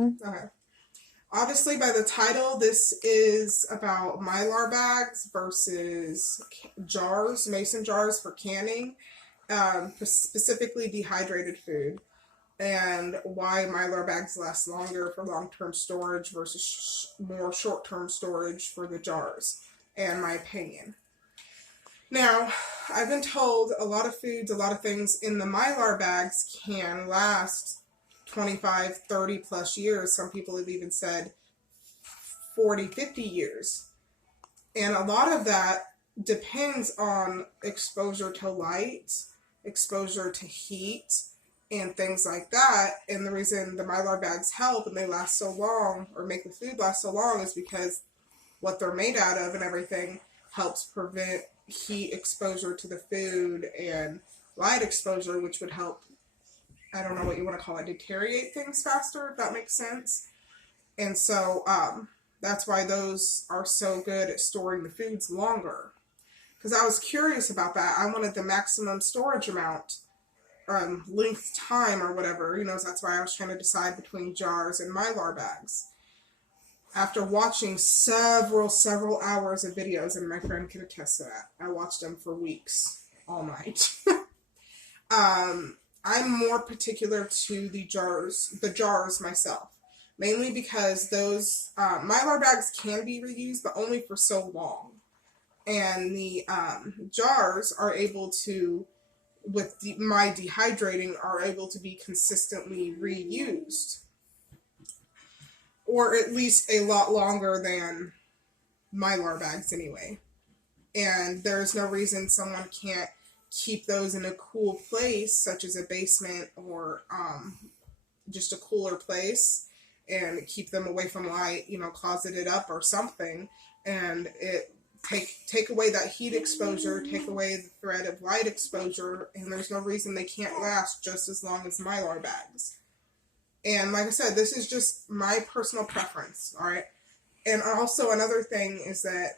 Okay. Obviously, by the title, this is about mylar bags versus jars, mason jars for canning, specifically dehydrated food, and why mylar bags last longer for long-term storage versus more short-term storage for the jars, and my opinion. Now, I've been told a lot of foods, a lot of things in the mylar bags can last 25, 30 plus years. Some people have even said 40, 50 years. And a lot of that depends on exposure to light, exposure to heat, and things like that. And the reason the mylar bags help and they last so long, or make the food last so long, is because what they're made out of and everything helps prevent heat exposure to the food and light exposure, which would help, I don't know what you want to call it, deteriorate things faster, if that makes sense. And so that's why those are so good at storing the foods longer. Because I was curious about that. I wanted the maximum storage amount, length time or whatever. So that's why I was trying to decide between jars and mylar bags. After watching several hours of videos, and my friend can attest to that, I watched them for weeks, all night. I'm more particular to the jars myself, mainly because those mylar bags can be reused, but only for so long. And the jars are able to, with my dehydrating, are able to be consistently reused. Or at least a lot longer than mylar bags anyway. And there's no reason someone can't keep those in a cool place, such as a basement or just a cooler place, and keep them away from light, closet it up or something, and it take away that heat exposure, take away the threat of light exposure, and there's no reason they can't last just as long as mylar bags. And like I said, this is just my personal preference, all right? And also another thing is that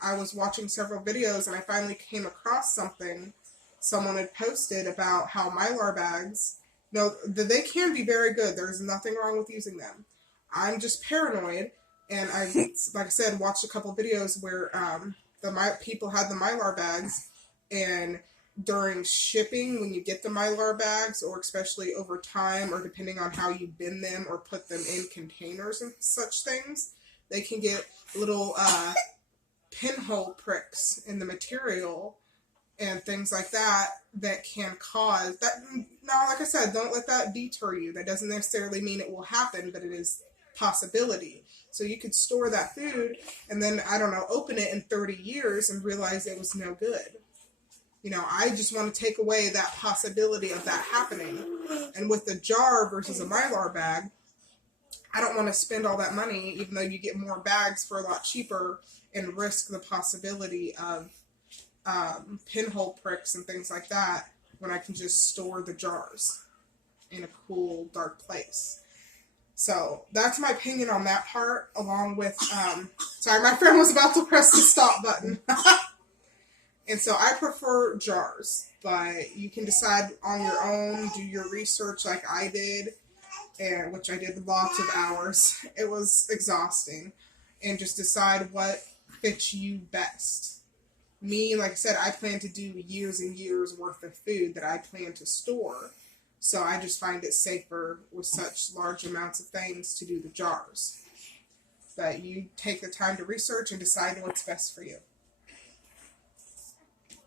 I was watching several videos and I finally came across something someone had posted about how mylar bags, they can be very good. There's nothing wrong with using them. I'm just paranoid, and I, like I said, watched a couple videos where people had the mylar bags, and during shipping, when you get the mylar bags, or especially over time, or depending on how you bin them or put them in containers and such things, they can get little pinhole pricks in the material and things like that can cause that. Now, like I said, don't let that deter you. That doesn't necessarily mean it will happen, but it is possibility. So you could store that food and then, I don't know, open it in 30 years and realize it was no good. I just want to take away that possibility of that happening. And with a jar versus a mylar bag, I don't want to spend all that money, even though you get more bags for a lot cheaper, and risk the possibility of pinhole pricks and things like that, when I can just store the jars in a cool, dark place. So that's my opinion on that part, along with, sorry, my friend was about to press the stop button. And so I prefer jars, but you can decide on your own, do your research like I did, and which I did lots of hours. It was exhausting, and just decide what fits you best. Me, like I said, I plan to do years and years worth of food that I plan to store. So I just find it safer with such large amounts of things to do the jars. But you take the time to research and decide what's best for you.